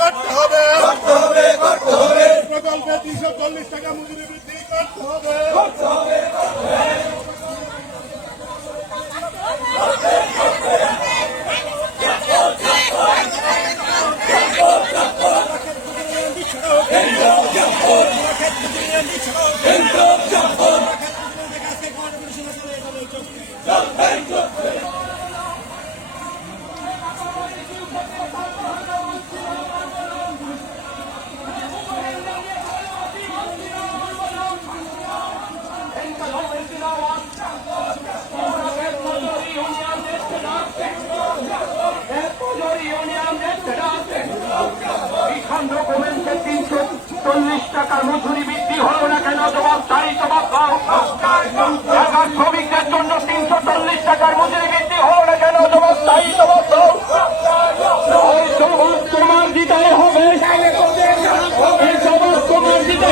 করতে হবে। করতে হবে করতে হবে। প্রকল্পে 340 টাকা মজুরি বৃদ্ধি করতে হবে। করতে হবে Jump! টাকার মজুরি বৃদ্ধি হলো না কেন? জবাব চাই জবাব দাও। ঢাকার শ্রমিকদের জন্য তিনশো চল্লিশ টাকার মজুরি বৃদ্ধি হলো না কেন? জবাব চাই জবাব দাও। তোমার দিতে হবে জবাব তোমার দিতে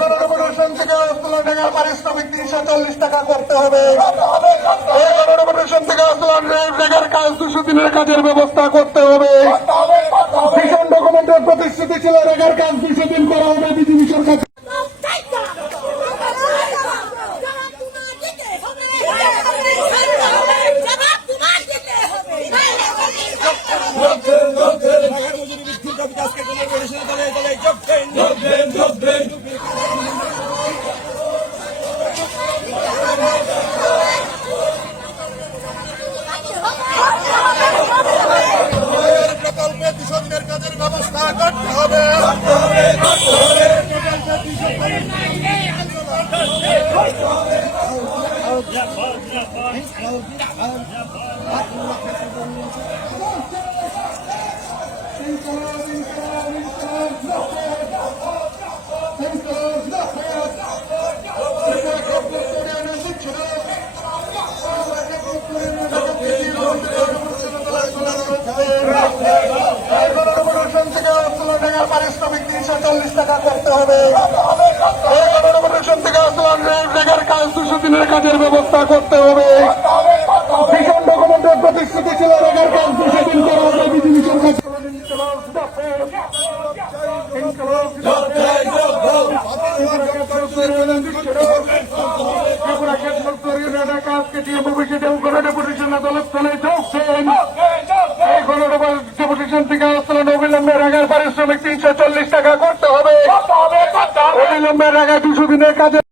গণপ্রদর্শন থেকে আসলা টাকার পারিশ্রমিক তিনশো চল্লিশ টাকা করতে হবে। থেকে কাজ দুশো দিনের কাজের ব্যবস্থা করতে হবে। ভীষণ ডকুমেন্টের প্রতিশ্রুতি ছিল রেগার কাজ দুশো দিন করা হবে বিজেপি সরকার প্রকল্পে পারিশ্রমিক তিনশো চল্লিশ টাকা করতে হবে দিনের কাজের ব্যবস্থা করতে হবে। ভীষণ ডকুমেন্টের প্রতিশ্রুতি ছিল কাজ করা হবে বিজেপি সরকার পারিশ্রমিক তিনশো চল্লিশ টাকা করতে হবে। অবিলম্বের আগে দুশো দিনের কাজে